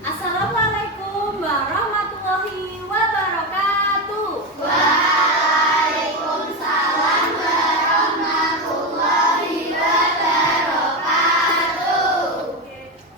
Assalamualaikum warahmatullahi wabarakatuh. Waalaikumsalam warahmatullahi wabarakatuh.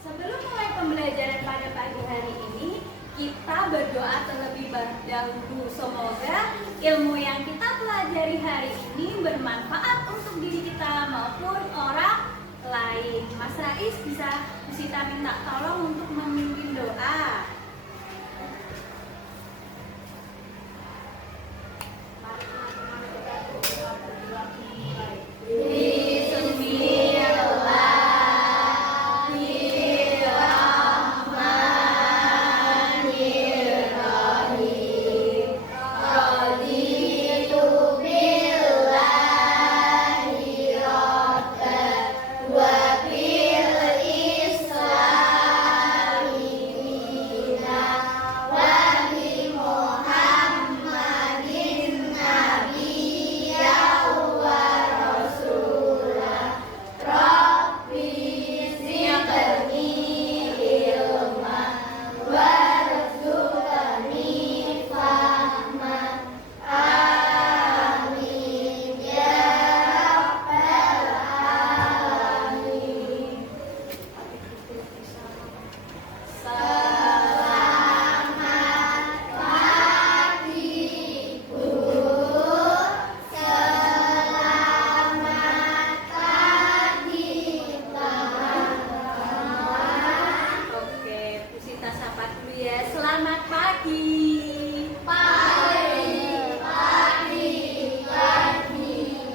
Sebelum mulai pembelajaran pada pagi hari ini, kita berdoa terlebih dahulu. Semoga ilmu yang kita pelajari hari ini bermanfaat untuk diri kita maupun orang lain. Mas Rais bisa Sita minta tolong untuk memimpin doa. Selamat pagi.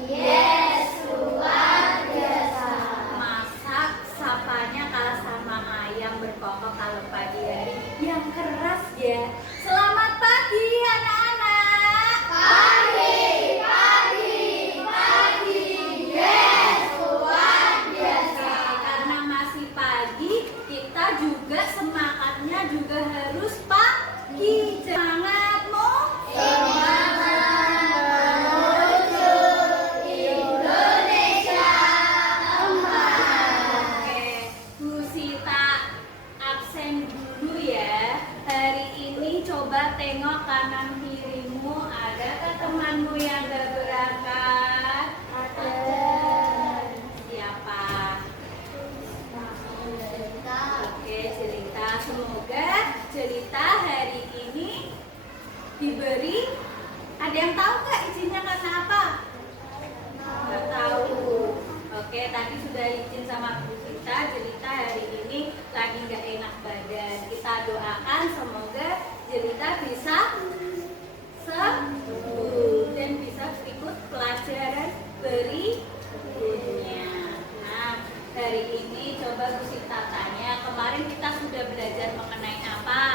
Yes, luar biasa. Masak sapanya kalah sama ayam berkokok kalau pagi hari yang keras ya. Selamat pagi anak-anak. Yes, luar biasa. Karena masih pagi, kita juga semangatnya juga harus pagi. Semangatmu Menuju Indonesia emas. Oke, Bu Sita absen dulu ya. Hari ini coba tengok kanan kirimu, ada ke temanmu yang gak berangkat? Siapa? Oke, cerita. Semoga cerita hari ini diberi. Ada yang tahu nggak izinnya karena apa? Nggak tahu. Oke, tadi sudah izin sama Bu Sita. Cerita hari ini lagi nggak enak badan. Kita doakan semoga cerita bisa sembuh dan bisa ikut pelajaran berikutnya. Nah, hari ini coba Bu Sita tanya. Kemarin kita sudah belajar mengenai apa?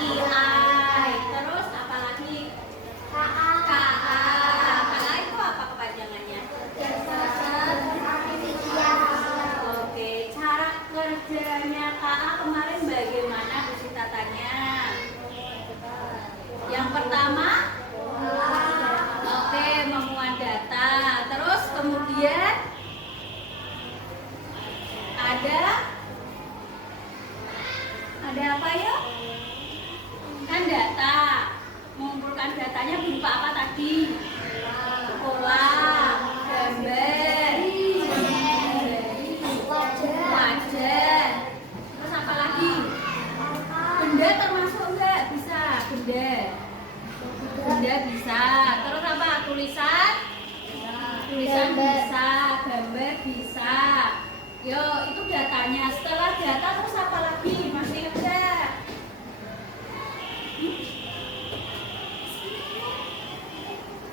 EI. Terus apa lagi? KA. KA itu apa kepanjangannya? Oke, cara kerjanya KA kemarin bagaimana Bu Sita tanya? Yang pertama, oke, memuat data. Terus kemudian ada apa ya? Kan data. Mengumpulkan datanya berupa apa tadi? Pola, gambar, wajah. Terus apa lagi? Benda termasuk enggak? Bisa, benda. Benda bisa. Terus apa? Tulisan? Tulisan bisa, gambar bisa. Yo, itu datanya. Setelah data terus apa lagi? Masih ada?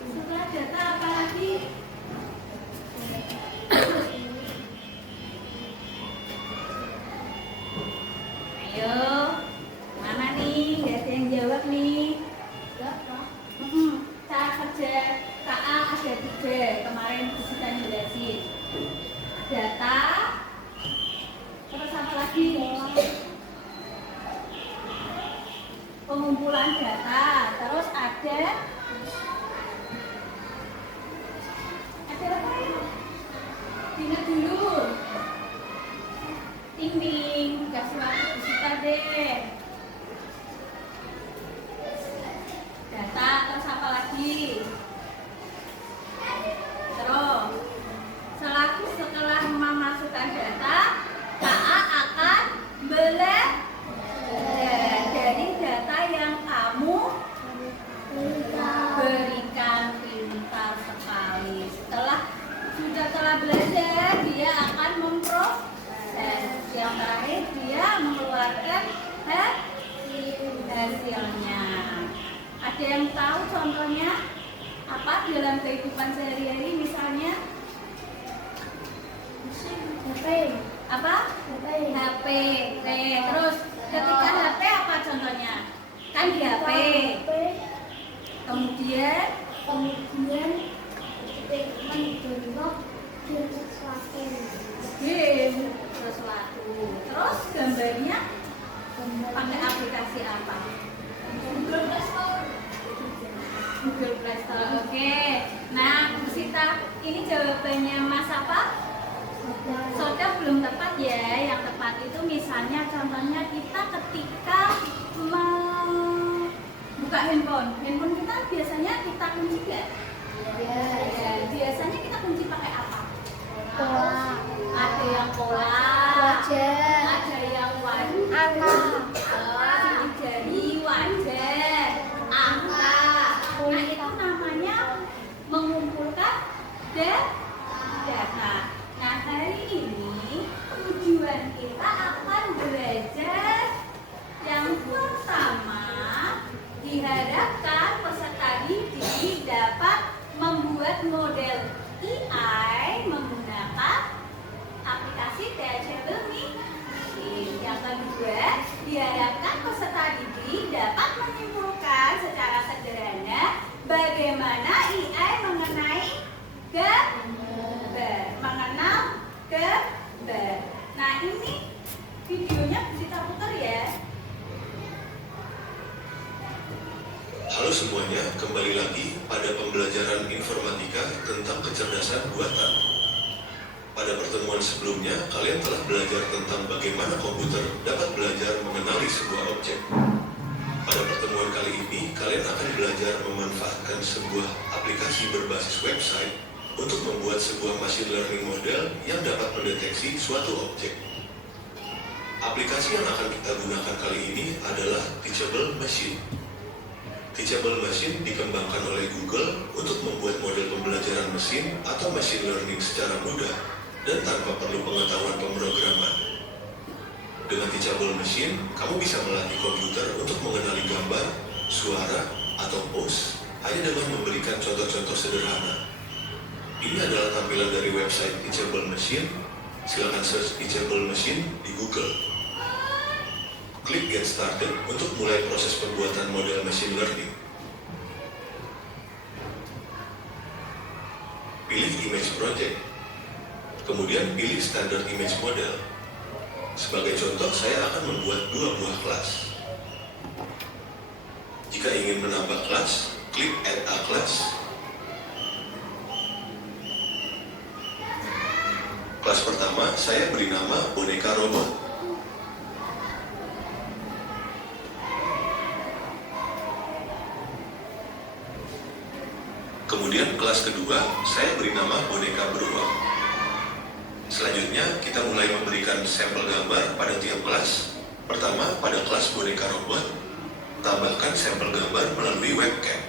Setelah data apa lagi? Ayo, mana nih? Gak ada yang jawab nih. Cara kerja KA ada 3. Kemarin kita jelasin. Data, terus apa lagi? Pengumpulan data, terus ada apa ya? Ingat dulu. Ting ting, kasih contohnya apa dalam kehidupan sehari-hari misalnya? HP. Apa? HP. Terus ketika HP apa contohnya? Kan di HP. Kemudian game sesuatu. Terus gambarnya pakai aplikasi apa? Google Play Store. Google Play Store. Oke. Nah, Bu Sita, ini jawabannya Mas apa? Soda belum tepat ya. Yang tepat itu misalnya contohnya kita ketika buka handphone kita biasanya kita kunci nggak? Ya, biasanya kita kunci pakai apa? Ada yang pola, ada yang warna, sidik jari, wajah, angka. Nah itu namanya mengumpulkan data. Nah hari ini tujuan kita akan belajar yang pertama. Diharapkan peserta didik dapat membuat model AI menggunakan aplikasi Teachable Machine. Yang kedua, diharapkan peserta didik dapat menyimpulkan secara sederhana bagaimana AI mengenal gambar. Nah ini videonya bisa putar ya. Halo semuanya, kembali lagi pada pembelajaran informatika tentang kecerdasan buatan. Pada pertemuan sebelumnya, kalian telah belajar tentang bagaimana komputer dapat belajar mengenali sebuah objek. Pada pertemuan kali ini, kalian akan belajar memanfaatkan sebuah aplikasi berbasis website untuk membuat sebuah machine learning model yang dapat mendeteksi suatu objek. Aplikasi yang akan kita gunakan kali ini adalah Teachable Machine. Teachable Machine dikembangkan oleh Google untuk membuat model pembelajaran mesin atau machine learning secara mudah dan tanpa perlu pengetahuan pemrograman. Dengan Teachable Machine, kamu bisa melatih komputer untuk mengenali gambar, suara, atau pose hanya dengan memberikan contoh-contoh sederhana. Ini adalah tampilan dari website Teachable Machine. Silakan search Teachable Machine di Google. Klik Get Started untuk mulai proses pembuatan model machine learning. Pilih Image Project. Kemudian pilih Standard Image Model. Sebagai contoh, saya akan membuat 2 buah kelas. Jika ingin menambah kelas, klik Add a Class. Kelas pertama, saya beri nama boneka robot. Kemudian kelas kedua, saya beri nama boneka beruang. Selanjutnya, kita mulai memberikan sampel gambar pada tiap kelas. Pertama, pada kelas boneka robot, tambahkan sampel gambar melalui webcam.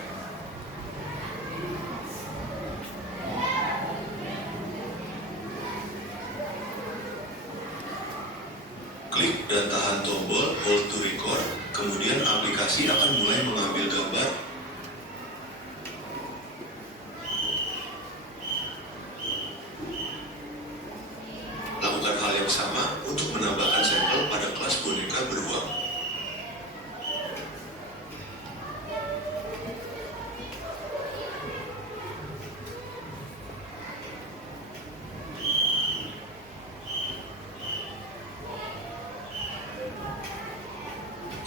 Klik dan tahan tombol Hold to Record, kemudian aplikasi akan mulai mengambil gambar. Lakukan hal yang sama untuk menambahkan sampel pada kelas boneka beruang.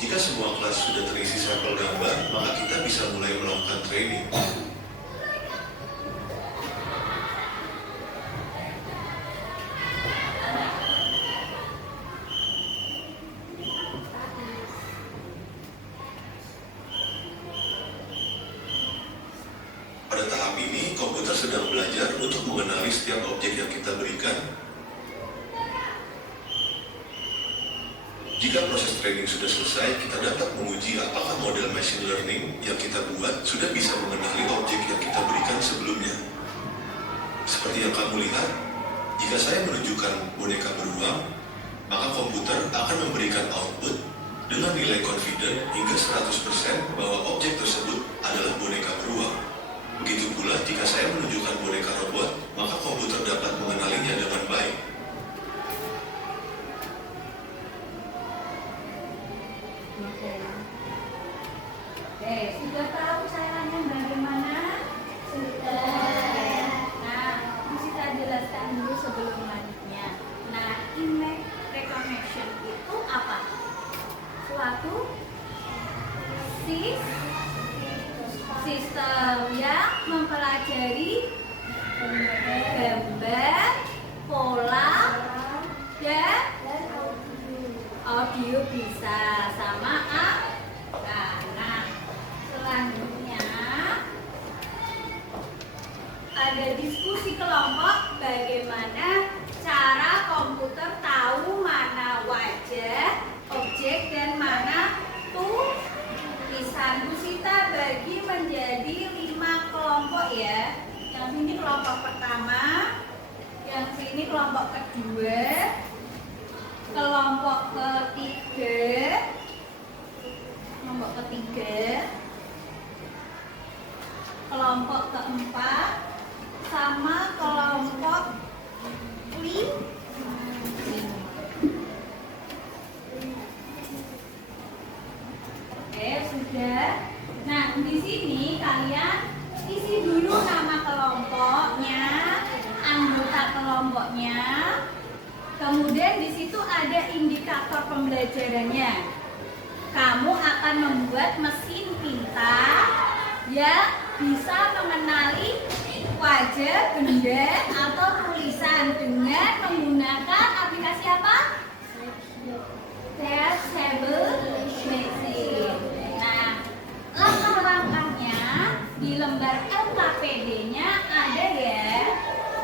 Jika semua kelas sudah terisi sampel gambar, maka kita bisa mulai melakukan training. Pada tahap ini, komputer sedang belajar untuk mengenali setiap objek yang kita berikan. Jika proses training sudah selesai, kita dapat menguji apakah model machine learning yang kita buat sudah bisa mengenali objek yang kita berikan sebelumnya. Seperti yang kamu lihat, jika saya menunjukkan boneka beruang, maka komputer akan memberikan output dengan nilai confident hingga 100% bahwa objek tersebut adalah boneka beruang. Begitu pula jika saya menunjukkan boneka robot, maka komputer dapat mengenalinya dengan baik. Oke, sudah tahu caranya bagaimana? Sudah. Nah, kita jelaskan dulu sebelum lanjutnya. Nah, image recognition itu apa? Suatu sistem yang mempelajari gambar, pola, dan audio bisa sama nah, selanjutnya ada diskusi kelompok bagaimana cara komputer tahu mana wajah, objek, dan mana tulisan. Bu Sita bagi menjadi 5 kelompok ya. Yang ini kelompok pertama, yang sini kelompok kedua, kelompok ketiga, kelompok keempat, sama kelompok Oke, sudah. Nah, di sini kalian isi dulu nama kelompoknya, anggota kelompoknya. Kemudian di situ ada indikator pembelajarannya. Kamu akan membuat mesin pintar yang bisa mengenali wajah, benda, atau tulisan dengan menggunakan aplikasi apa? Testable Machine. Nah, langkah-langkahnya di lembar LKPD-nya ada ya.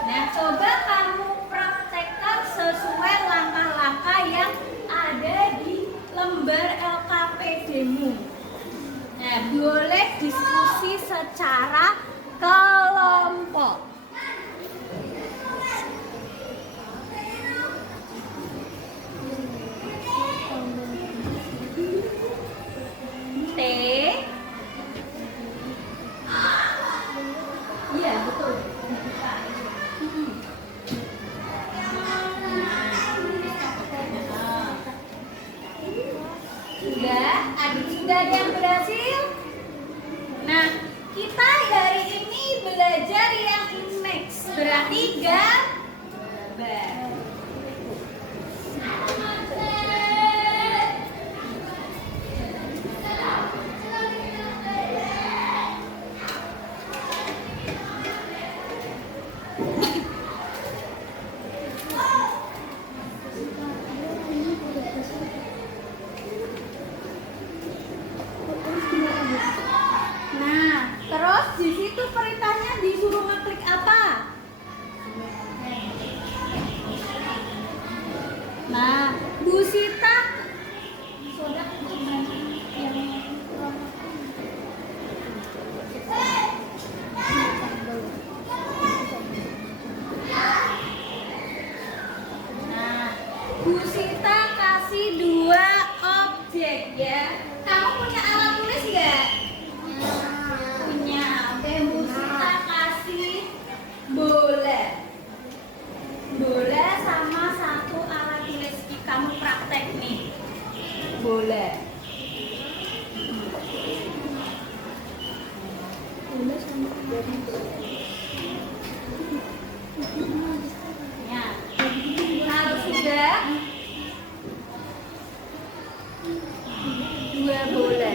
Nah, coba kamu praktekkan sesuai langkah-langkah yang ada di lembar LKPD-mu. Nah, boleh diskusi secara kelompok. T. Iya, betul. Sudah ada yang berhasil? Nah, kita hari ini belajar yang image, berarti gambar. Nah, terus di situ perintahnya disuruh ngeklik apa? Nah, Bu Sita Nah, Bu Sita kasih 2 objek ya. Kamu punya alat tulis nggak? Punya. Oke, Bu Sita kasih bola. Bola sama 1 alat tulis. Kamu praktek nih. Bola. Ya. Kalau sudah 2 bola.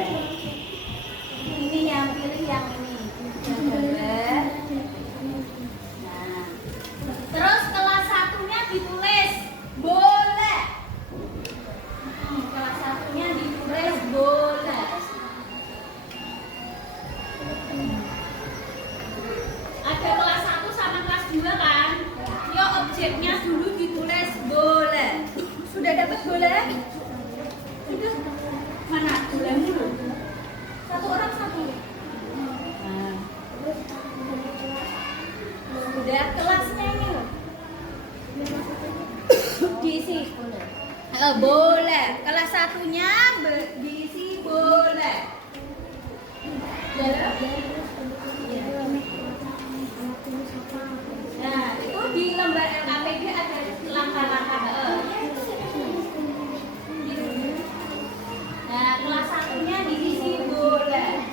Ini yang pilih yang ini. Yang bola. Nah. Terus kelas 1-nya ditulis bola. Kelas 1-nya ditulis bola. Ada kelas 1 sama kelas 2 kan? Yo, objeknya dulu ditulis bola. Sudah dapat bola? Sudah. Mana bola dulu? 1 orang 1. Nah. Sudah kelasnya ini loh. Diisi bola. Kelas 1-nya diisi bola. Ada? Nah, itu di lembar LKPD ada langkah-langkah. Nah, kelas 1-nya diisi bola.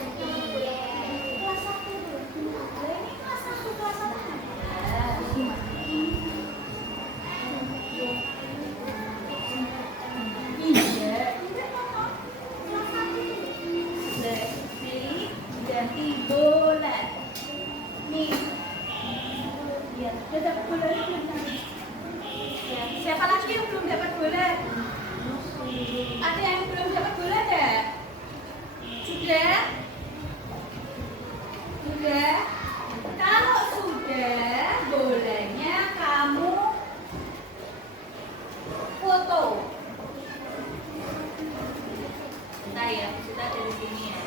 Kelas 1. Nah, ini kelas 1 kelas 1. Iya. Pilih ganti bola. Nih. Lihat, udah dapat bola belum? Ya, siapa lagi yang belum dapat bola? Ada yang belum dapat bola enggak? Sudah? Sudah? Kalau sudah, bolanya kamu foto. Bentar ya, kita dari sini ya.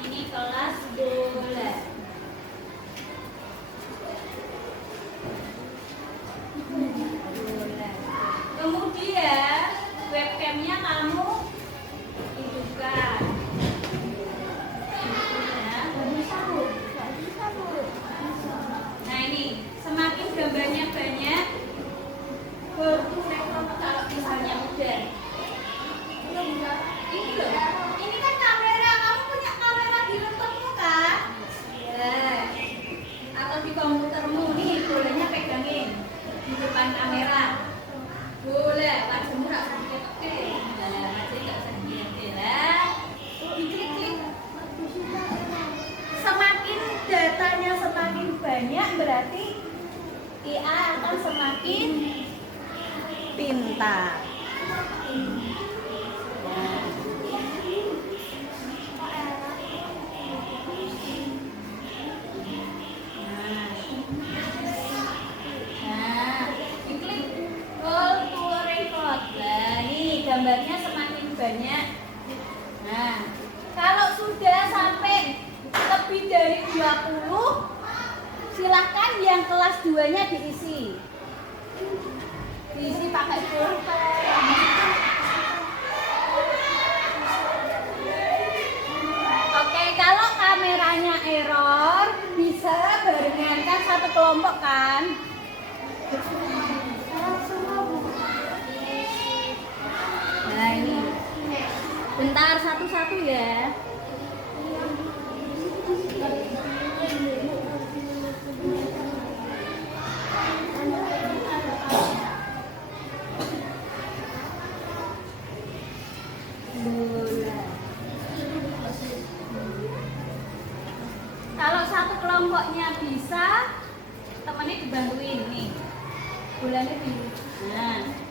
Ini kelas bola. Bola. Kemudian webcamnya kamu hidupkan. Nah ini, semakin gambarnya banyak, kalau misalnya udah. Ini loh, ini kan kamera, kamu punya kamera di laptopmu kan? Ya. Atau di komputermu, nih bolanya pegangin di depan kamera. Boleh, wajahmu nggak usah oke. Nah, wajahnya nggak usah lah. Diklik-klik. Semakin datanya semakin banyak, berarti IA akan semakin pintar. Gambarnya semakin banyak. Nah, kalau sudah sampai lebih dari 20, silahkan yang kelas 2-nya diisi. Diisi pakai pulpen. Oke, kalau kameranya error, bisa barengankan satu kelompok kan? Nah ini, bentar satu-satu ya. Bola. Kalau satu kelompoknya bisa, temennya dibantuin nih. Bolanya di. Nah.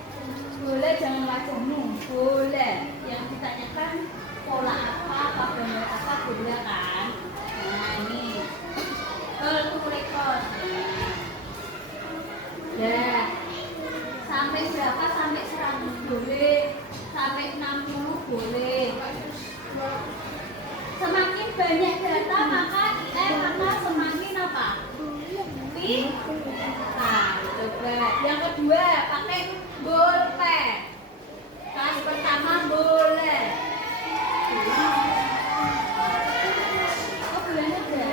Boleh jangan wajahmu, boleh. Yang ditanyakan pola apa gambar apa, boleh kan? Nah ini, call to record. Ya, sampai berapa? Sampai 100 boleh, sampai 60 boleh. Semakin banyak data maka semakin apa? Pintar. Coba. Yang kedua pakai bolpen. Kelas pertama boleh. Oh, boleh aja.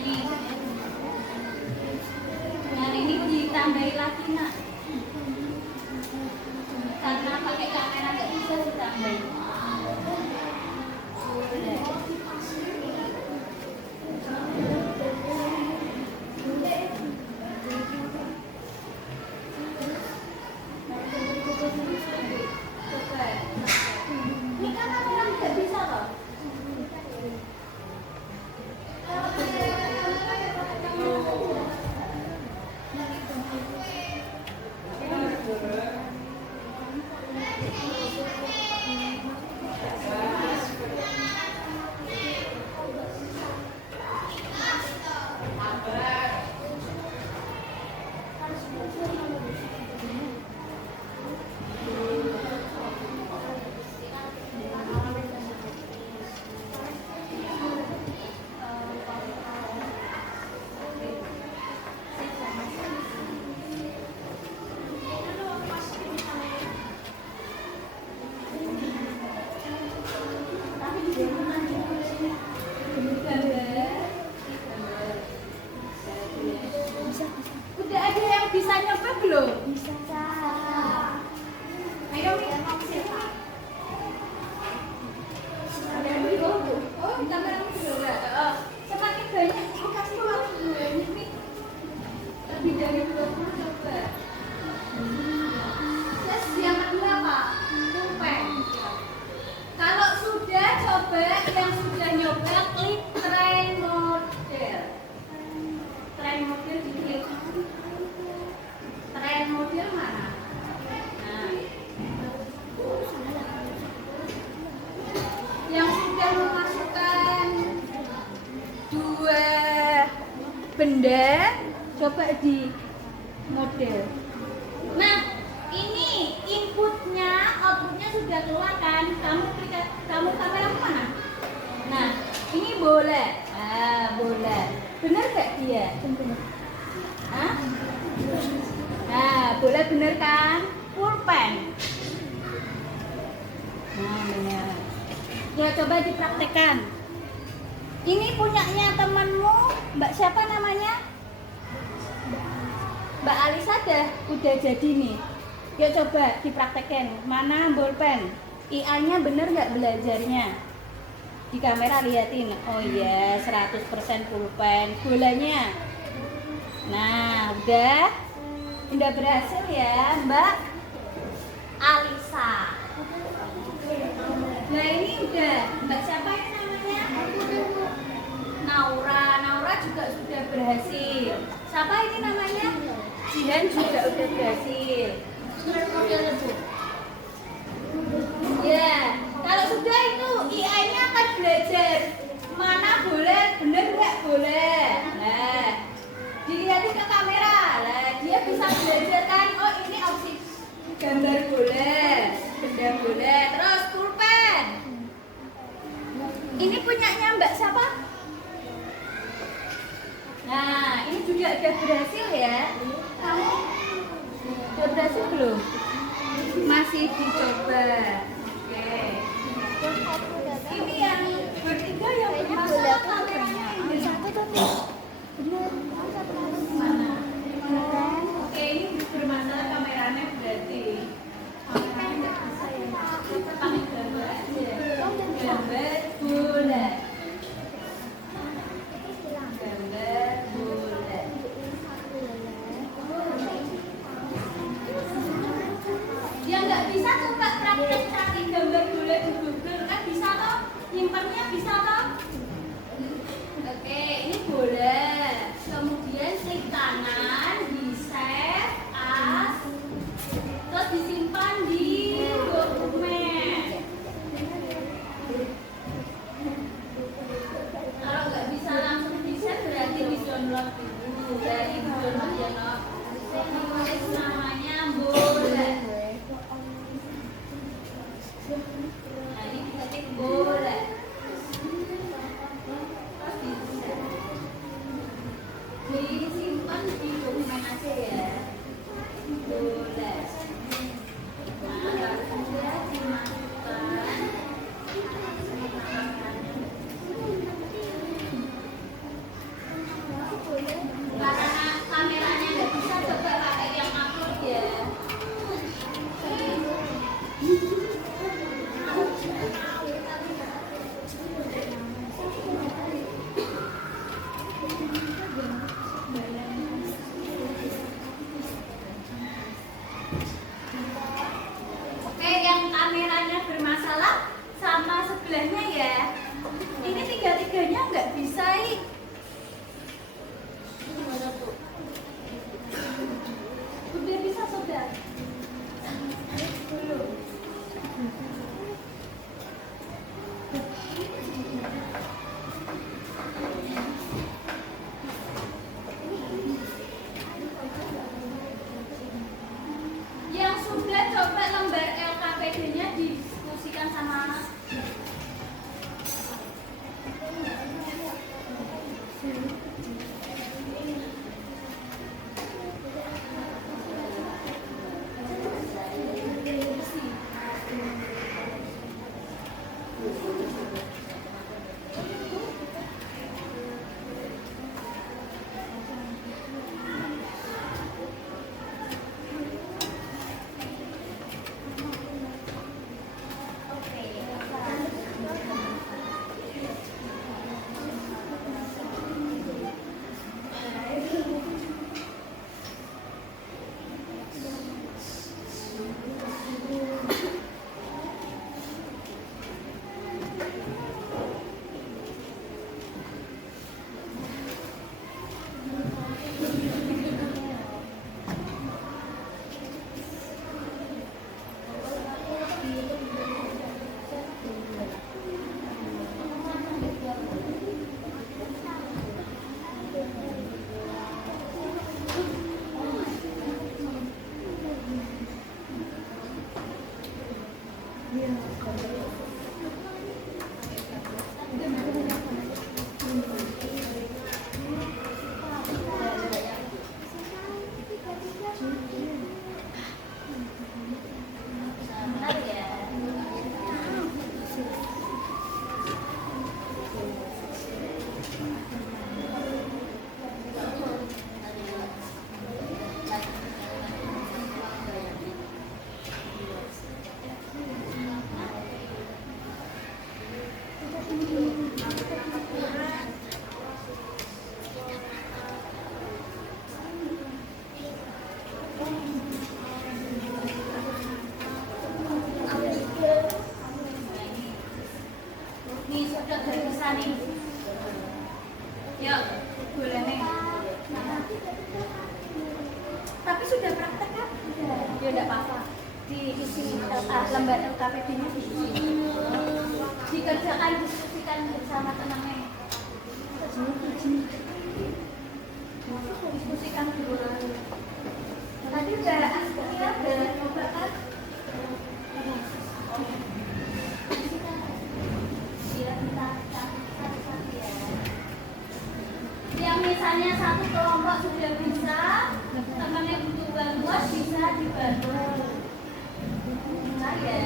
nyanyi. Yang ini ditambahi lagi nak. Karena pakai kamera nggak bisa ditambahin. Boleh. Coba. Ini kan kamera nggak bisa loh. Udah ada yang bisa nyoba belum? Bisa, Kak. Ayo Mi. Oh, kamera dulu enggak? Semakin banyak kasih waktu Mi. Lebih dari 20 coba. Terus yang kedua apa? Pulpen. Kalau sudah coba yang sudah nyoba klik try model. Try model diklik. Try model mana? Nah. Yang sudah memasukkan dua benda coba di model. Nah, ini inputnya, outputnya sudah keluar kan? Kamu kamera mana? Nah, ini boleh. Boleh. Bener gak dia? Bener. Hah? Nah, boleh bener kan? Pulpen. Nah, bener. Ya, coba dipraktekkan. Ini punyanya temanmu, Mbak siapa namanya? Mbak Alisa udah jadi nih. Yuk coba dipraktekin. Mana bolpen? IA-nya bener nggak belajarnya? Di kamera liatin. Oh iya, 100% pulpen. Bolanya. Nah, udah berhasil ya, Mbak Alisa. Nah, ini udah. Mbak siapa ini namanya? Naura juga sudah berhasil. Siapa ini namanya? Jihan juga udah berhasil. Ya, kalau sudah itu AI-nya akan belajar mana boleh, bener nggak boleh. Nah, dilihatin ke kamera. Nah, dia bisa belajar kan? Oh, ini opsi gambar boleh, benda boleh. Terus pulpen. Ini punyanya Mbak siapa? Nah, ini juga udah berhasil ya. Kamu udah berhasil belum? Masih dicoba. Oke. Ini yang bertiga yang bermasalah kameranya ini. Mana? Oke, ini bermasalah kameranya berarti. Kameranya nggak bisa ya. Pakai gambar aja. Gambar boleh. Gambar boleh. Yang nggak bisa coba praktek cari gambar boleh di Google kan bisa toh? Nyimpannya bisa toh? Oke, ini boleh. Kemudian klik kanan di save as, terus disimpan di dokumen. Kalau nggak bisa langsung di save berarti di download dulu. Dari download ya no. Tulis namanya boleh. Nah, ini kita klik boleh. Disimpan di dokumen aja ya. Boleh. Nah, sudah dimasukkan. Boleh nih. Tapi sudah praktek kan? Ya enggak apa-apa. Diisi lembar LKPD-nya diisi. Dikerjakan, diskusikan bersama temannya. Diskusikan dulu. Tadi udah aslinya udah coba kan? Yang misalnya satu kelompok sudah bisa, temannya butuh bantuan bisa dibantu. Nah ya.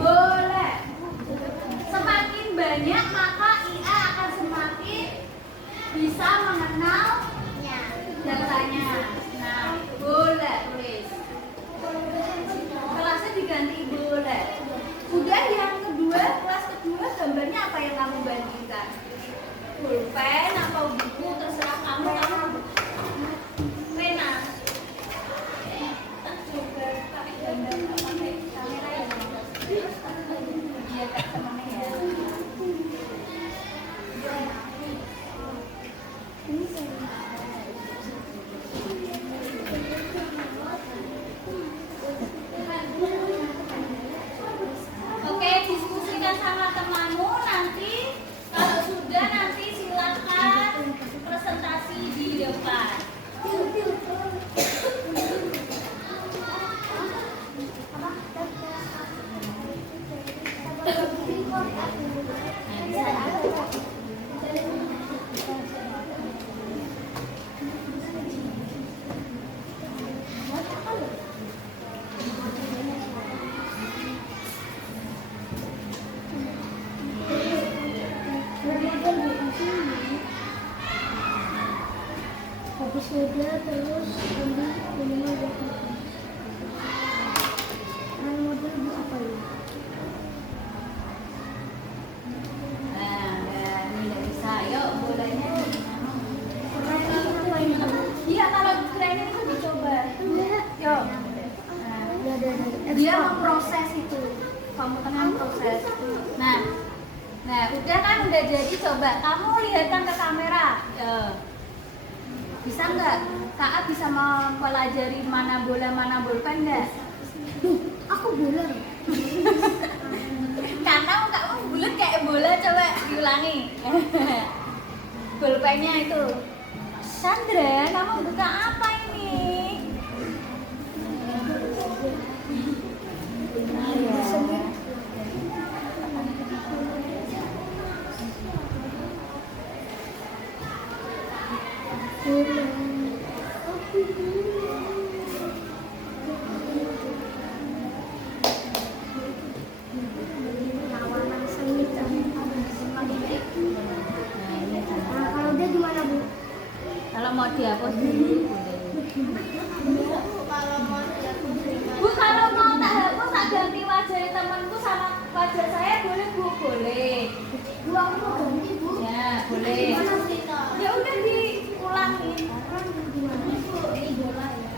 Boleh. Semakin banyak maka IA akan semakin bisa mengenal datanya. Nah, boleh tulis. Kelasnya diganti boleh. Udah yang kedua, kelas kedua gambarnya apa yang kamu bandingkan? Pulpen atau buku terserah kamu. Pena. Coba pakai gambar pakai kamera ya. Iya, teman-teman ya. Oke, diskusikan sama temanmu nanti. Kalau sudah nanti silakan presentasi di depan. Habis udah terus ambil minimal 2 model bu apa ya? Nah, ini nggak bisa. Yuk, bolanya. Apa ini? Iya, kalau kirain itu dicoba. Yuk. Dia memproses itu. Kamu tengah proses. Nah, udah kan udah jadi. Coba kamu lihatkan ke kamera. Bisa nggak? Kak bisa mempelajari mana bola mana bolpen nggak? Aku bola. Karena kamu bulat kayak bola, coba diulangi. Bolpennya itu. Sandra, kamu buka apa ini? Kalau dia gimana bu? Kalau mau dihapus dulu Bu, kalau mau tak hapus, tak ganti wajah temanku sama wajah saya boleh Bu? Boleh. Bu, aku mau ganti bu. Ya, boleh. Ya udah diulangi. Gimana? Ini bola ya.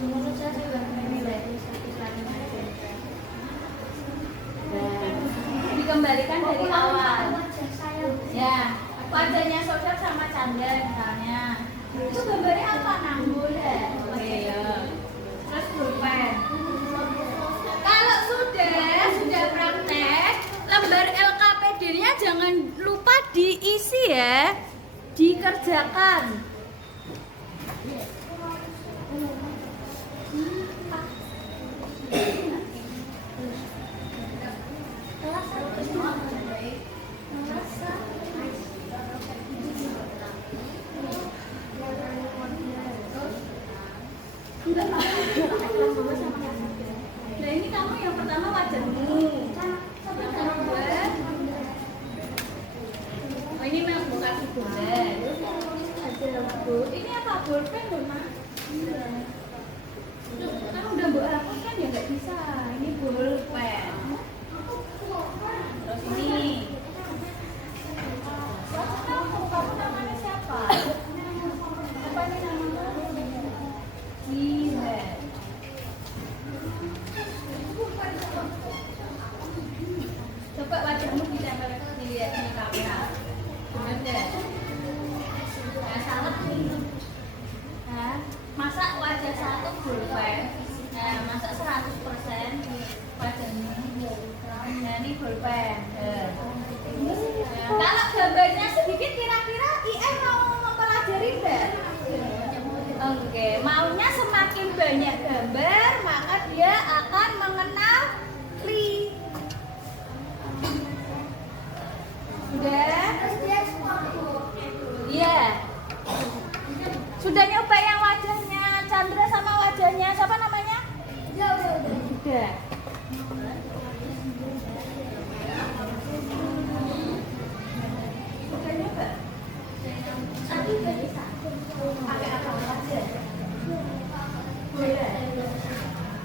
Menurut saya juga menilai dikembalikan dari awal. Ya, wajahnya Sodap sama Chandra misalnya. Itu gambarnya apa? Nambul ya? Oke ya. Terus pulpen. Kalau sudah praktek, lembar LKPD-nya jangan lupa diisi ya. Dikerjakan. Nah ini kamu yang pertama wajahmu, yang kedua, oh ini memang bukan bola. Ini apa bolpen loh mak? Kamu udah buat hapus kan ya nggak bisa. Ini bolpen. Terus ini gambarnya sedikit, kira-kira IM mau mempelajari enggak? Oke, maunya semakin banyak gambar maka dia akan mengenal li. Sudah? Iya. Sudah nyoba yang wajahnya Chandra sama wajahnya siapa namanya? Udah. Sudah. Sudah nyoba? Pakai apa aja? Boleh.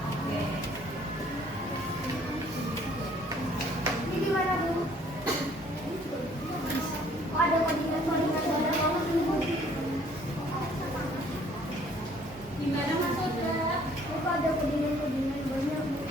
Oke. Ini gimana, Bu? Oh, ada kodingan-kodingan banyak banget nih, Bu. Gimana maksudnya? Kok ada kodingan-kodingan banyak, Bu?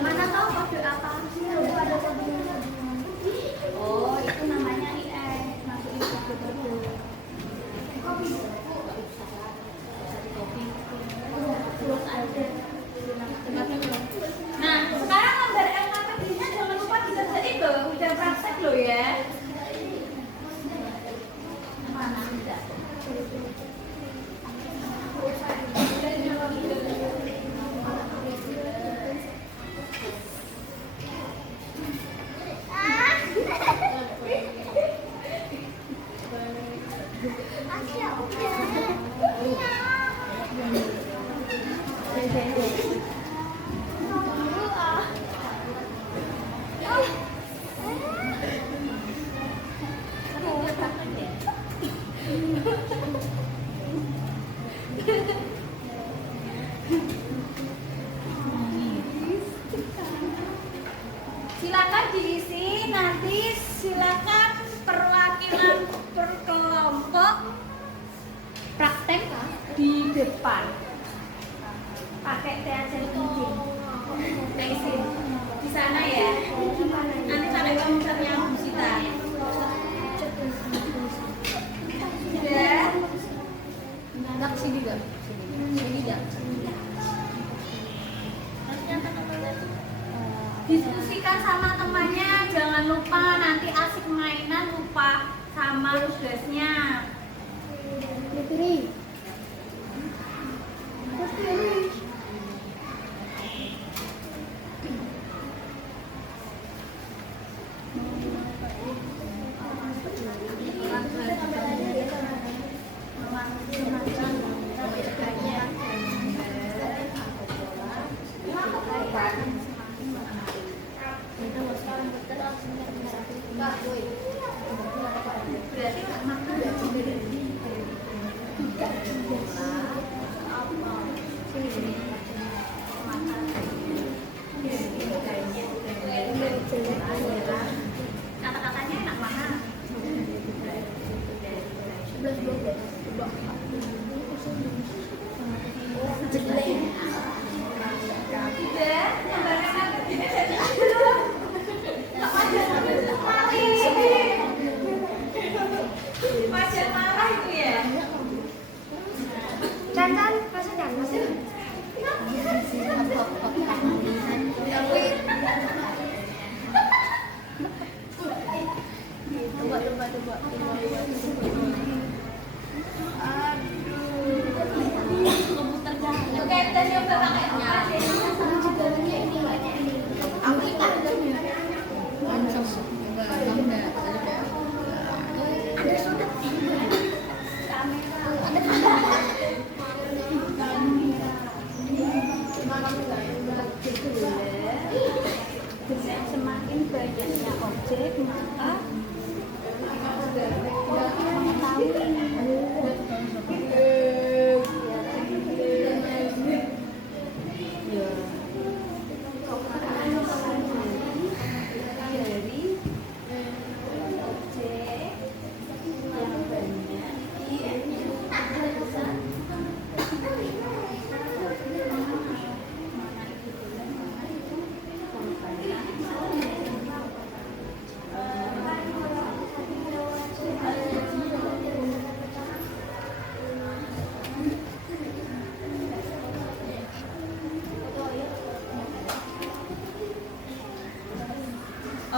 Mana tahu kode apa sih? Ada kodingan-kodingan. Oh, itu namanya IM. Masukin kode-kode. Kopi. Terus ada. Nah, sekarang gambar LKPD-nya jangan lupa dikerjain loh. Udah praktek loh ya. Mana? Tidak. Silakan diisi, nanti silakan perwakilan per kelompok praktek di depan pakai teaser bikin pensil di sana ya. Nanti pakai komputernya Bu Sita. Sudah? Enggak sini enggak? Sini enggak? Diskusikan sama temannya, jangan lupa nanti asik mainan lupa sama tugasnya. Putri. Berarti kata-katanya enak mana? 1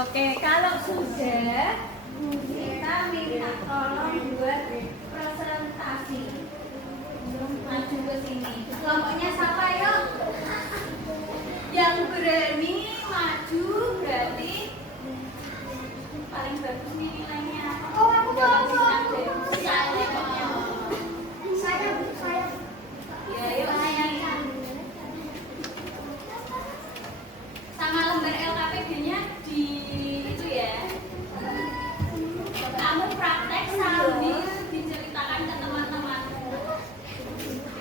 Oke, kalau sudah kita minta tolong buat presentasi. Maju ke sini. Kelompoknya siapa yuk? Yang berani maju berarti paling bagus nih nilainya. Oh, aku tahu. Saya. Saya. Ya, yuk nyanyi. Sama lembar LKPD-nya di itu ya. Kamu praktek sambil diceritakan ke teman-teman.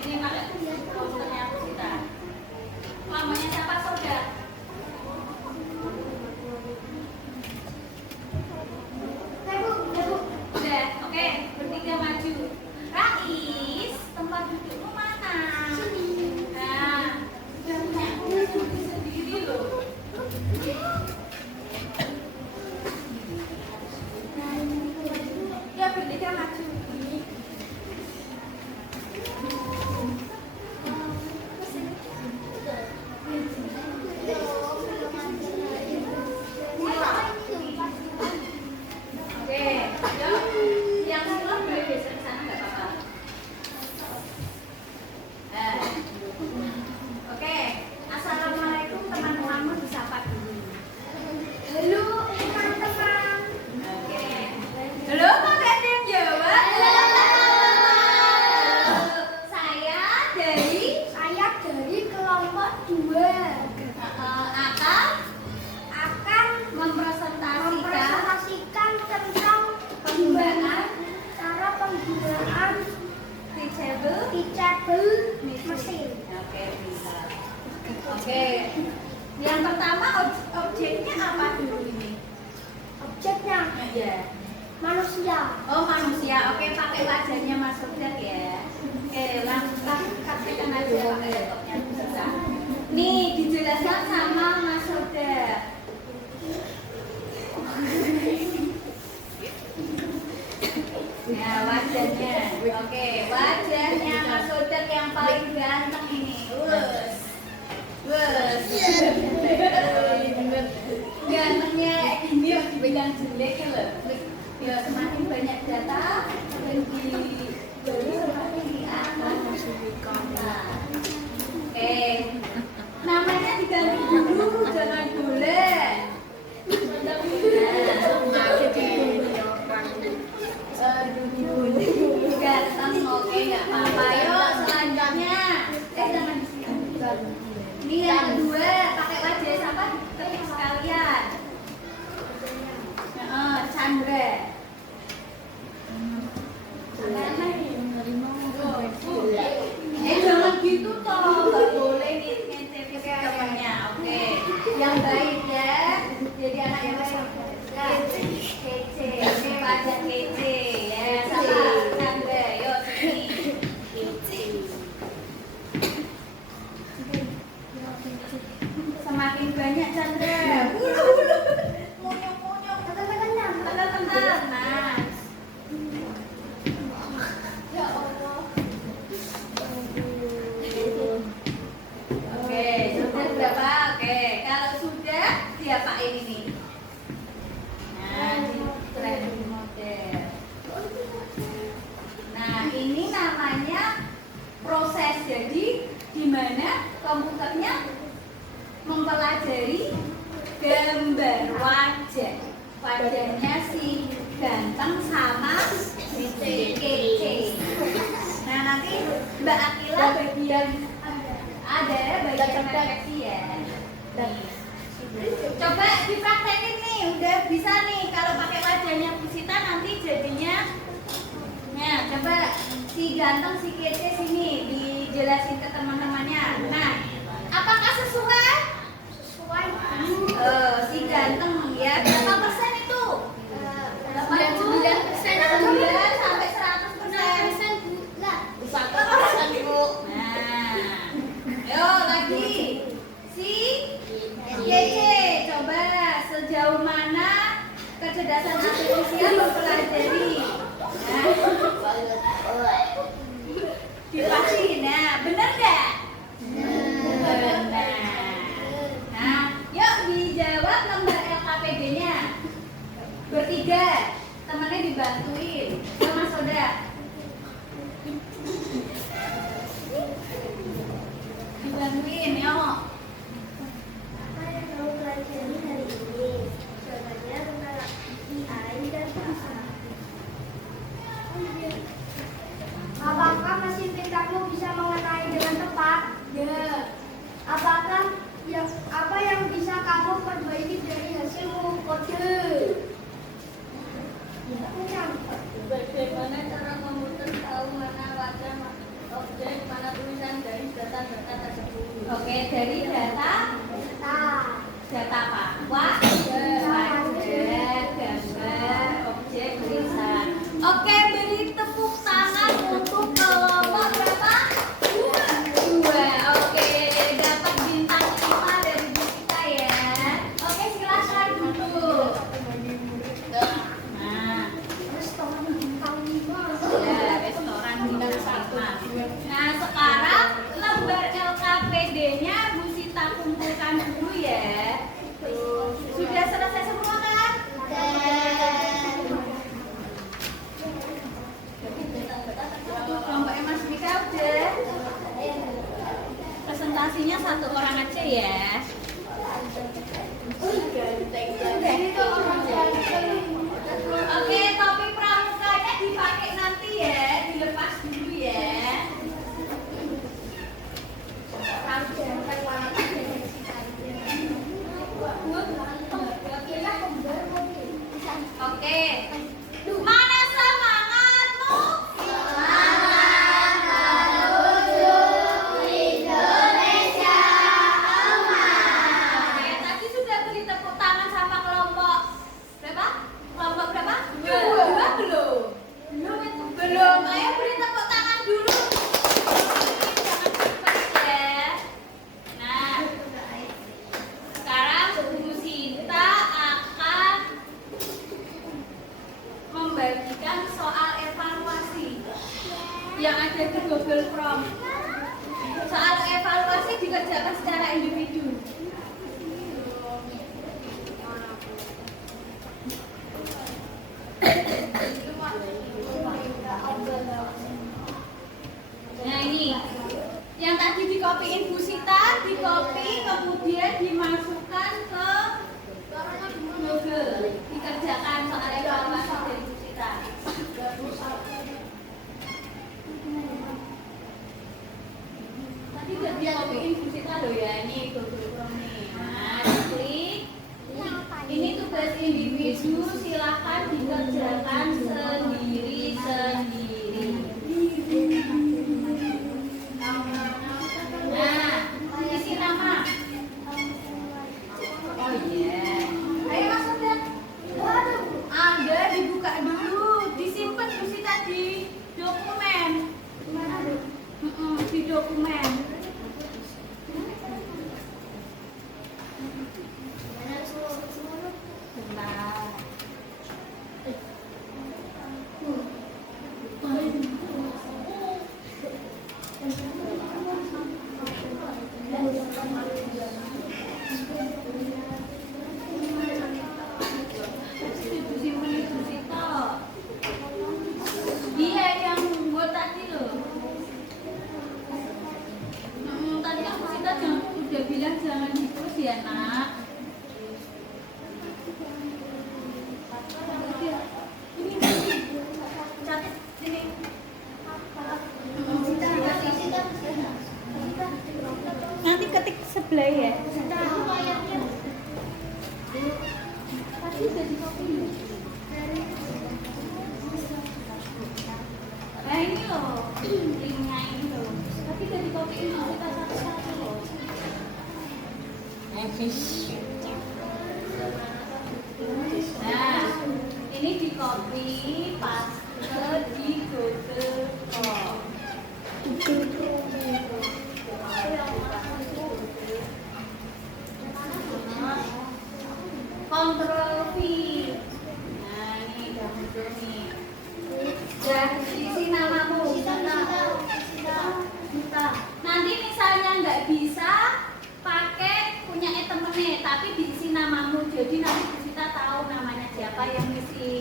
Ini pakai komputernya kita. Namanya siapa saudara? Udah, oke, bertiga maju. Rais, tempat dudukmu mana? Nah, udah punya duduk sendiri loh. Ya bertiga maju. Oke, yuk. Yang silat boleh geser ke sana nggak apa-apa. Nah, oke. Assalamualaikum teman-temanmu disapa dulu. Halo, teman-teman. Oke. Halo, kok nggak ada yang jawab? Saya dari Saya dari kelompok 2 akan mempresentasikan mempresentasikan tentang penggunaan cara penggunaan teachable mesin. Oke, bisa. Oke. Yang pertama objeknya apa dulu ini? Objeknya Ya. manusia. Oh, manusia. Oke, pakai wajahnya Mas Sodat ya. Oke, langsung kasihkan aja pakai laptopnya bisa. Nih, dijelaskan sama Mas Sodat. Nah, wajahnya. Oke, wajahnya Mas Sodat yang paling ganteng ini. Wes. Wes. Gantengnya ini harus dipegang jelek ya loh. Ya, semakin banyak data yang dibeli semakin akan nah. Oke. Namanya diganti dulu, jangan boleh. Ganteng, oke, nggak apa-apa. Yuk, selanjutnya. Jangan di sini. Ini yang kedua, pakai wajah siapa? Ketik sekalian. Chandra. Jangan gitu toh, nggak boleh ngintip temannya. Oke, yang baik ya. Jadi anak yang baik. Kece, ini wajah kece ya. Sama Chandra, yuk sini. Semakin banyak Chandra. Munyuk-munyuk. Tekan-tekan. Nah. Ya Allah. Oke, sudah berapa? Oke, kalau sudah diapain ini? Nah, di training model. Nah, ini namanya proses. Jadi, di mana komputernya mempelajari gambar wajah. Wajahnya si ganteng sama si kece. Nah, nanti Mbak Akila bagian ada bagian refleksi ya. Coba dipraktekin nih, udah bisa nih kalau pakai wajahnya Bu Sita nanti jadinya. Nah, coba si ganteng si kece sini dijelasin ke teman-temannya. Nah, apakah sesuai? Sesuai. Si ganteng ya berapa persen itu? 99%. 9 sampai 100%. Lah, 1% Bu. Nah, ayo lagi si kece, coba sejauh mana kecerdasan artifisial mempelajari. Nah, dipastiin. Nah, bener nggak? Benar. Nah, yuk dijawab lembar LKPD-nya. bertiga, temennya dibantuin. Yuk Mas Soda. Dibantuin ya mau. Apa yang kamu pelajari hari ini? Jawabannya tentang AI dan bahasa. Apakah mesin pintarmu bisa mengenali dengan tepat? Ya. Apa yang bisa kamu perbaiki dari hasil kode? Bagaimana cara komputer tahu mana wajah objek, mana tulisan dari data-data tersebut? Oke, dari data apa? Wajah, gambar, objek, tulisan. Oke, beri tepuk tangan untuk kelompok berapa? Dua. Oke, dapat bintang 5 dari Bu kita ya. Oke, silakan duduk. Nah, Restoran bintang 5. ya, restoran bintang 5. Nah, sekarang lembar LKPD-nya Bu Sita kumpulkan dulu ya. Tuh, sudah selesai semua kan? Kelompoknya Mas Mika udah. Presentasinya satu orang aja ya. Oke, topi pramukanya dipakai nanti ya, dilepas dulu ya. Oke, mana semangatmu? Oke, tadi sudah beri tepuk tangan sama kelompok berapa? Kelompok berapa? Dua belum? Belum. Ayo beri tepuk tangan dulu. Jangan cepat ya. Nah, sekarang Bu Sinta akan membagikan soal evaluasi yang ada di Google Form. Soal evaluasi dikerjakan secara individu. Nah ini, yang tadi dikopiin Bu Sita, dikopi kemudian dimasukkan ke Google, dikerjakan soal evaluasi dari Bu Sita. Tadi udah dikopiin Bu Sita loh ya, ini Google Form nih. Nah, diklik. Ini tugas individu, silakan dikerjakan sendiri-sendiri. Nah, isi nama. Oh iya. Ayo Mas Uda. Anda dibuka dulu, disimpan Bu Sita di dokumen. Di dokumen. Bentar. Simpen Bu Sita. Dia yang buat tadi loh. Tadi kan Bu Sita udah bilang jangan ditulis ya nak. Catat sini. Nanti ketik sebelah ya. Tadi udah di copy. Nah ini loh, linknya ini loh. Tapi udah di copy ini kita satu-satu loh. Nah, ini di copy, paste di Google Form. Ctrl V. Nah, ini udah muncul nih. Udah isi namamu. Sita. Nanti misalnya nggak bisa pakai punya temennya, tapi diisi namamu. Jadi nanti Bu Sita tahu namanya siapa yang ngisi.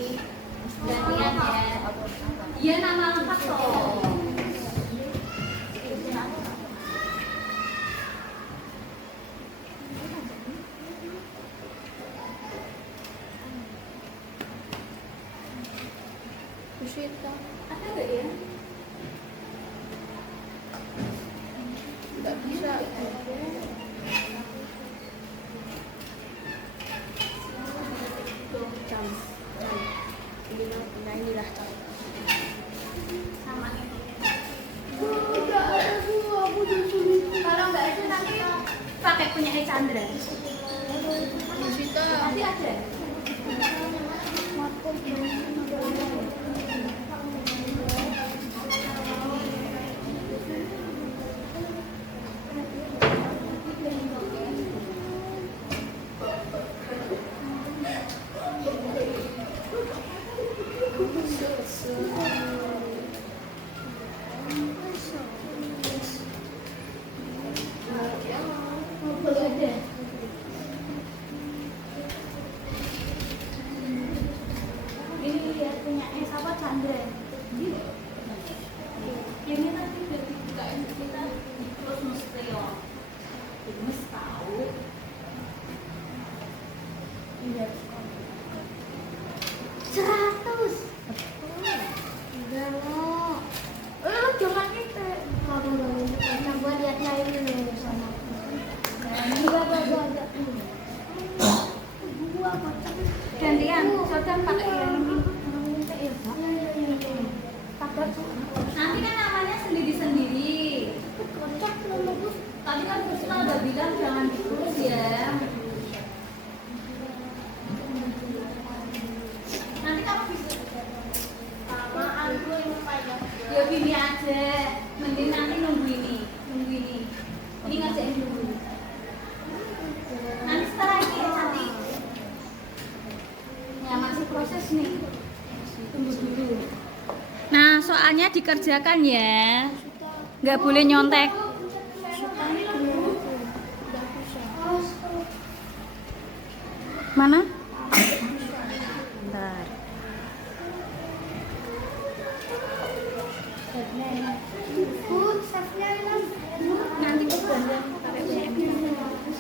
Ada nggak ya? Nggak bisa. Jam. Inilah jam. Sama ini. Nggak ada tuh, aku disuruh. Kalau nggak ada nanti pakai punya Chandra. Kita. Nanti ada. Ini dia punya apa Chandra. Ini nanti udah dibukain kita terus mesti yo. Mas tahu. Iya. 100. Enggak mau. Jangan itu. Nah, gua lihat lain dulu sama. Gua kocak. Gantian, Sodan pakai yang nanti kan namanya sendiri-sendiri. Kocak nomor gua. Tadi kan Puspa udah bilang jangan ditulis ya. Nanti kamu bisa Sama aku yang panjang. ya gini aja. Mending nanti nunggu ini. Ini ngerjain dulu. Nanti setelah ini ya cantik. Ya masih proses nih. Tunggu dulu. Nah soalnya dikerjakan ya. Nggak boleh nyontek. Mana? Bentar. Nanti aku gantian pakai punya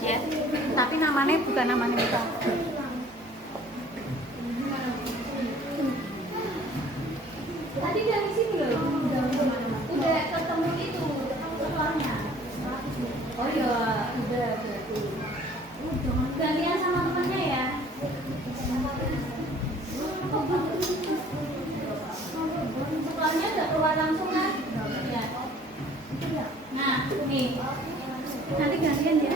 ya. Tapi namanya bukan namanya kita. Tadi dari sini loh. Udah ketemu itu sekolahnya. Oh iya, udah berarti. Gantian sama temannya ya. Sekolahnya udah keluar langsung kan? Ya. Nah, nih. Nanti gantian ya.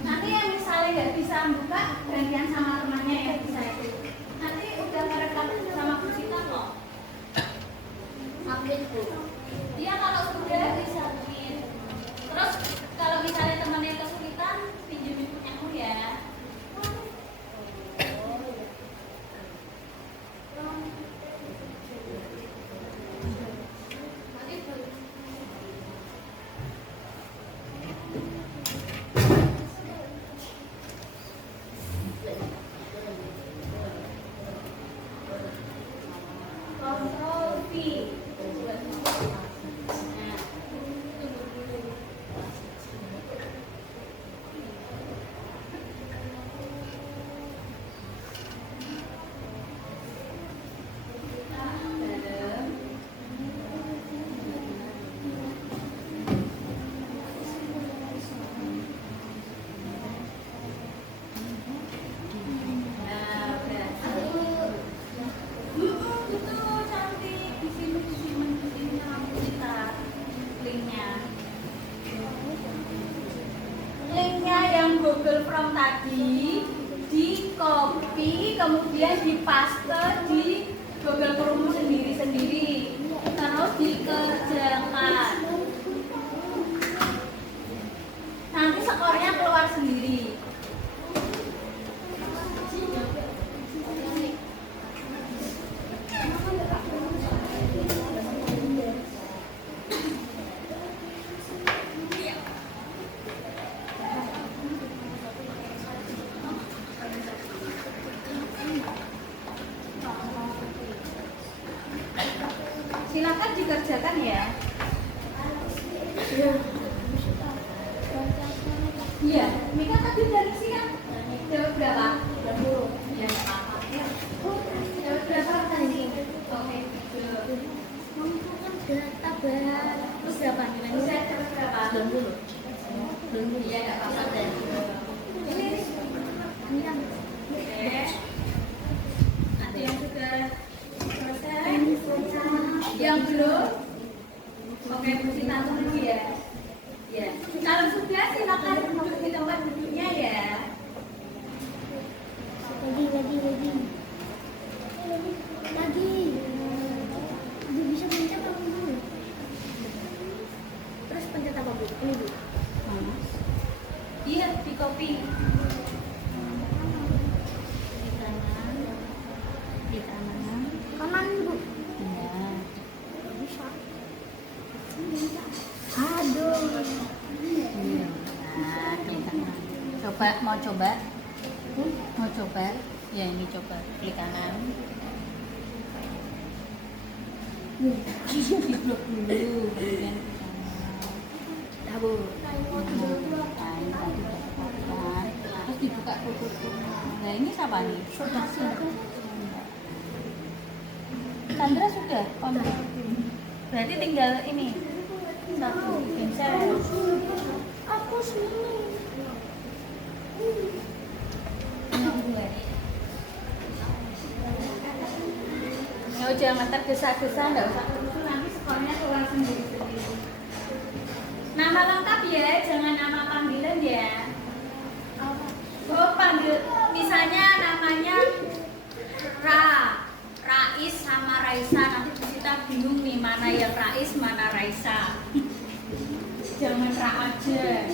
Nanti yang misalnya nggak bisa buka, gantian sama temannya yang bisa itu. Nanti udah ngerekam sama Bu Sita kok. Update Bu. Dia kalau sudah bisa bikin. Terus kalau misalnya temannya kesulitan, pinjemin punyaku ya. Kontrol V. Nah, tunggu dulu. Dalam. Nah, udah. Betul, cantik. Di sini rambut kita. Linknya. Linknya yang Google Form tadi di copy kemudian dipaste di Google Form sendiri-sendiri. Terus dikerjakan. Nanti skornya keluar sendiri. Silakan dikerjakan ya. Iya, Mika tadi udah ngisi kan? Jawab berapa? 20. Ya, nggak apa-apa. Ya. Jawab berapa tadi? Oke, good. Data bar. Terus berapa nilainya? Bisa jawab berapa? 90. Iya, nggak apa-apa. Ini. Iya. Oke. Ada yang sudah selesai? Yang belum? Oke, mesti tahu dulu ya. Ya, kalau sudah silakan duduk di tempat duduknya ya. Lagi. Ibu bisa pencet apa dulu? Terus pencet apa Bu? Ini Bu. Iya, di kopi. Di kanan. Kanan Bu. Iya. Bisa. Aduh. Iya. Nah, klik kanan. Coba, mau coba? Mau coba? Ya, ini coba. Klik kanan. Di blok dulu, kemudian ke kanan. Tahu. Kain tadi dapatkan. Terus dibuka tutupnya. Nah, ini siapa nih? Sudah. Sandra sudah komplit. Berarti tinggal ini satu bikin share. Aku sini. Ya jangan tergesa-gesa, nggak usah terus nanti skornya keluar sendiri-sendiri. Nama lengkap ya, jangan nama panggilan ya. Oh, panggil misalnya namanya Rais sama Raisa. Nanti kita bingung nih mana yang Rais, mana Raisa. Jangan Ra aja.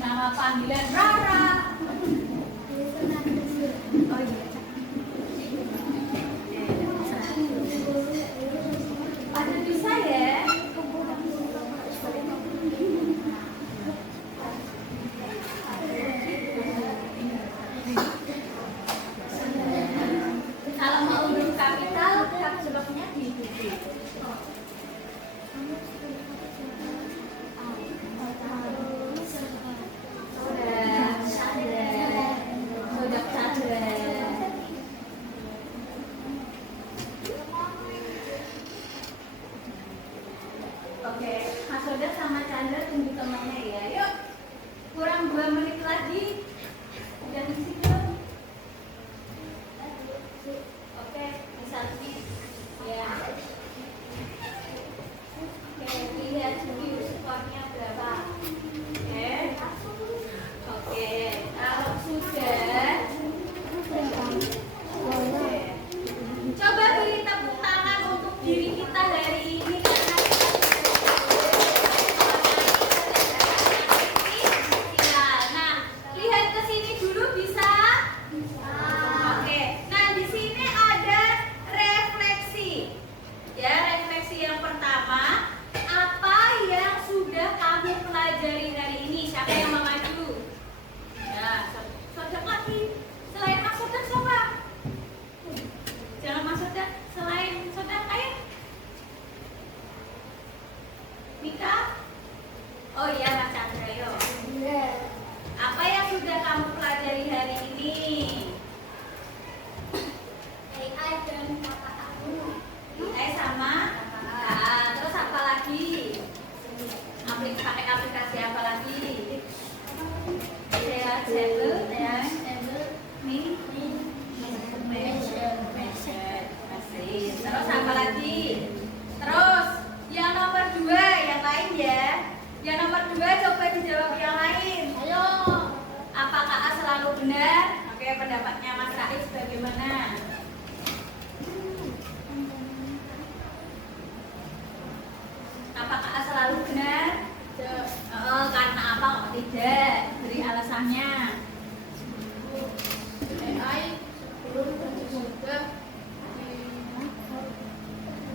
Nama panggilan Rara. Oh iya. Ada bisa ya? Kalau mau huruf kapital, kapsuloknya di buku. Sudah sadar. Oke, Mas Soda sama Chandra tunggu temannya ya. Yuk, kurang 2 menit lagi. Udah ngisi belum? Oke, bisa lagi. Ya. Oke, lihat dulu skornya berapa. Oke. Oke, kalau sudah. Oke. Coba beri tepuk tangan untuk diri kita hari ini karena ya, nah, lihat ke sini dulu bisa? Oke. Nah, di sini ada refleksi. Ya, refleksi yang pertama, apa yang sudah kamu pelajari hari ini? Siapa yang mau maju? Ya, Soda lagi. Selain Mas Soda siapa? Jangan Mas Soda, selain Soda, ayo. Mika? Oh iya, Mas Chandra, yuk. Apa yang sudah kamu pelajari hari ini? AI dan kakak aku. Sama? Nah, terus apa lagi? Pakai aplikasi apa lagi? Table, ya, nih. Terus apa lagi? Terus yang nomor 2 yang lain ya. Yang nomor 2 coba dijawab yang lain. Ayo. Apakah A selalu benar? Oke, pendapatnya Mas Rais bagaimana? Apakah A selalu benar? Oh, karena apa kok tidak? Beri alasannya. AI sebelum juga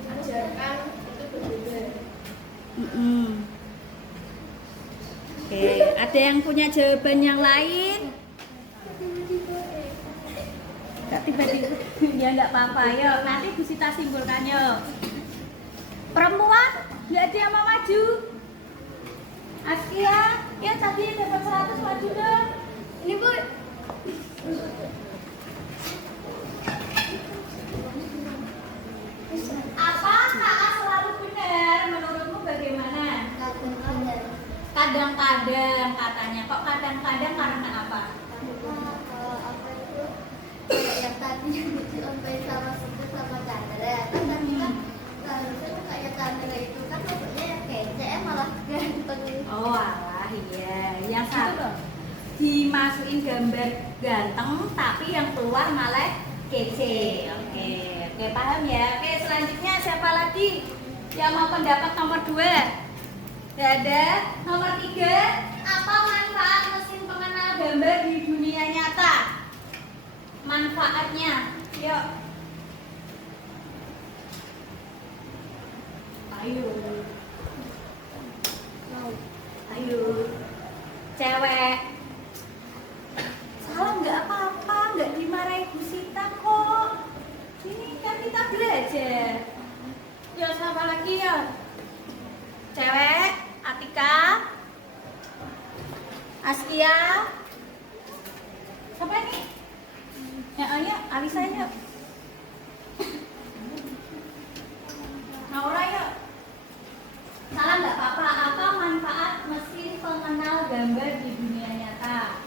diajarkan itu berbeda. Oke, ada yang punya jawaban yang lain? Gak tiba-tiba. Ya enggak apa-apa, yuk. Nanti Bu Sita simpulkan yuk. Perempuan, nggak ada yang mau maju. Askia, ya tadi dapat 100 maju dong. Ini Bu. Apa KA selalu benar? Menurutmu bagaimana? Kadang-kadang. Kadang-kadang katanya. Kok kadang-kadang karena apa? Apa itu? Kayak yang tadi sampai sama Suku sama Chandra. Kan tadi kan seharusnya tuh kayak Chandra itu kan maksudnya yang kece malah ganteng. Oh alah iya. Yang satu dimasukin gambar ganteng tapi yang keluar malah kece. Oke, paham ya. Oke, selanjutnya siapa lagi yang mau pendapat nomor 2? Gak ada. Nomor 3, apa manfaat mesin pengenal gambar di dunia nyata? Manfaatnya, yuk. Ayo. Cewek. Salah nggak apa-apa, nggak dimarahi Bu Sita kok. Ini kan kita belajar. Ya siapa lagi ya? Cewek, Atika, Askia. Siapa ini? Ya, ayo, Alisa yuk. Naura yuk. Salah nggak apa-apa. Apa manfaat mesin pengenal gambar di dunia nyata?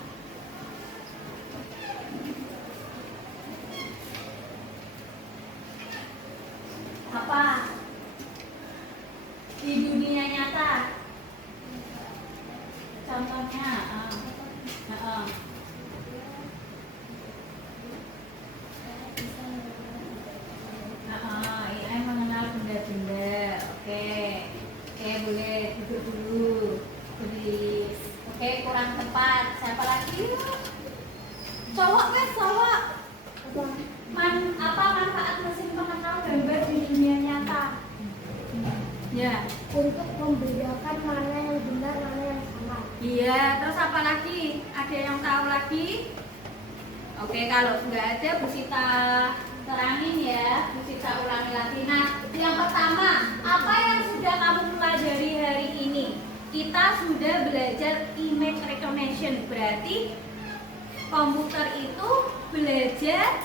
Apa? Di dunia nyata. Contohnya, AI mengenal benda-benda. Oke, boleh duduk dulu. Tulis. Oke, kurang tepat. Siapa lagi? Cowok kan, cowok. Apa manfaat mesin pengenal gambar di dunia nyata? Ya. Untuk membedakan mana yang benar mana yang salah. Iya, terus apa lagi? Ada yang tahu lagi? Oke, kalau nggak ada Bu Sita terangin ya, Bu Sita ulangi lagi. Nah, yang pertama, apa yang sudah kamu pelajari hari ini? Kita sudah belajar image recognition, berarti komputer itu belajar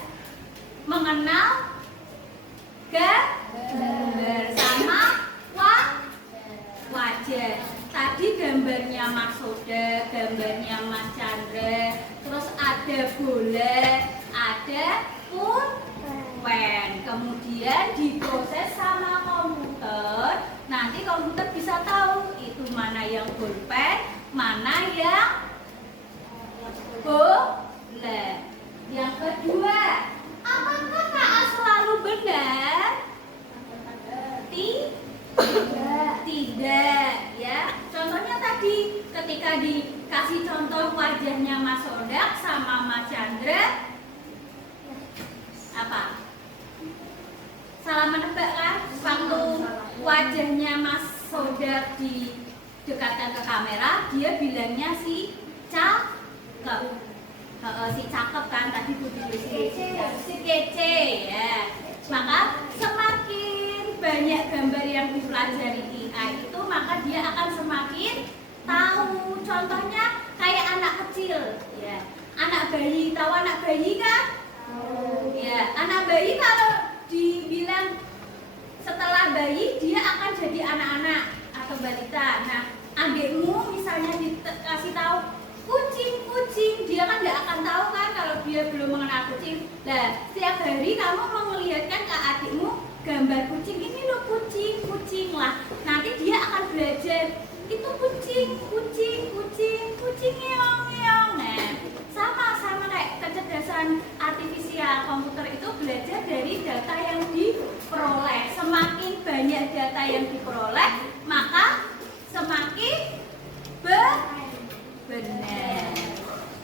mengenal gambar sama wajah. Tadi gambarnya Mas Soda, gambarnya Mas Chandra, terus ada bola, ada pulpen. Kemudian diproses sama komputer. Nanti komputer bisa tahu itu mana yang pulpen, mana yang bola. Yang kedua, apakah KA selalu benar? Tidak, ya. Contohnya tadi ketika dikasih contoh wajahnya Mas Sodak sama Mas Chandra, apa? Salah menebak kan? Waktu wajahnya Mas Sodak didekatkan ke kamera, dia bilangnya si cakep. Si cakep kan tadi si kece ya. Maka semakin banyak gambar yang dipelajari AI itu, maka dia akan semakin tahu. Contohnya kayak anak kecil ya. Anak bayi, tahu anak bayi kan? Ya, anak bayi kalau dibilang setelah bayi dia akan jadi anak-anak atau balita. Nah, adikmu misalnya dikasih tahu kucing, dia kan nggak akan tahu kan kalau dia belum mengenal kucing. Nah, setiap hari kamu melihatkan ke adikmu gambar kucing, ini loh kucing lah. Nanti dia akan belajar itu kucing ngeong. Nah, sama kayak kecerdasan artifisial, komputer itu belajar dari data yang diperoleh. Semakin banyak data yang diperoleh, maka semakin benar.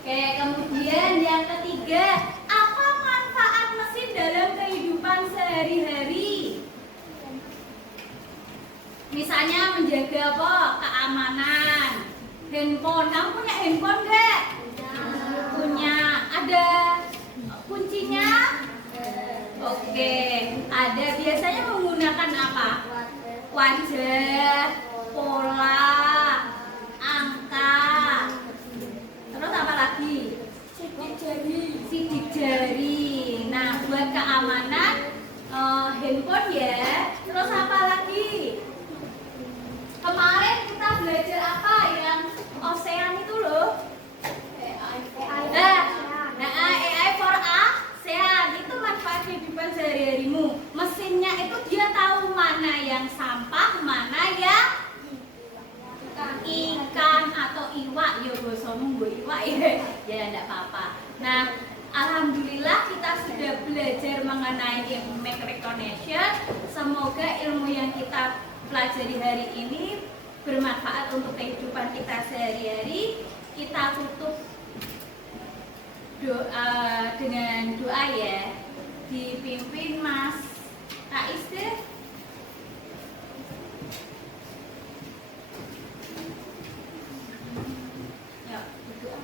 Oke, kemudian yang ketiga, apa manfaat mesin dalam kehidupan sehari-hari? Misalnya menjaga apa? Keamanan. Handphone, kamu punya handphone nggak? Punya. Ada kuncinya? Oke, ada. Biasanya menggunakan apa? Wajah, pola, angka. keamanan handphone ya. Terus apa lagi? Kemarin kita belajar apa yang ASEAN itu loh? AI for ASEAN itu manfaat kehidupan sehari-harimu. Mesinnya itu dia tahu mana yang sampah, mana yang ikan atau iwak. Ya bosomu gue iwak ya. Ya enggak apa-apa. Nah, alhamdulillah kita sudah belajar mengenai image recognition. Semoga ilmu yang kita pelajari hari ini bermanfaat untuk kehidupan kita sehari-hari. Kita tutup dengan doa ya, dipimpin Mas Rais deh. Yuk, berdoa.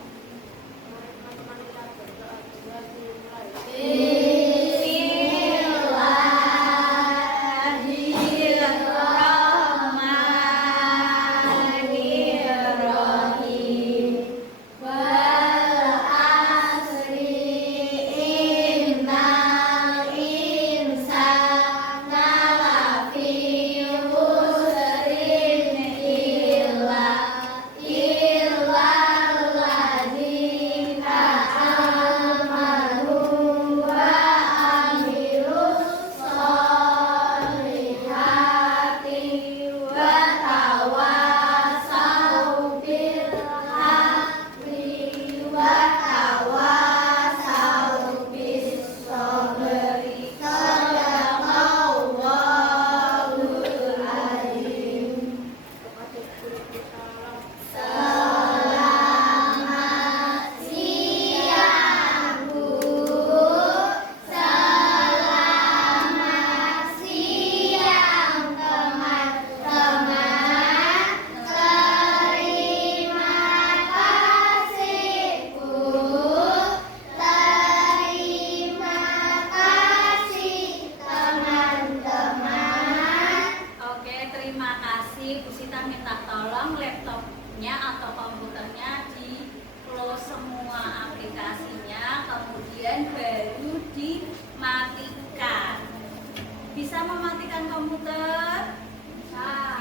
Bisa mematikan komputer? Bisa.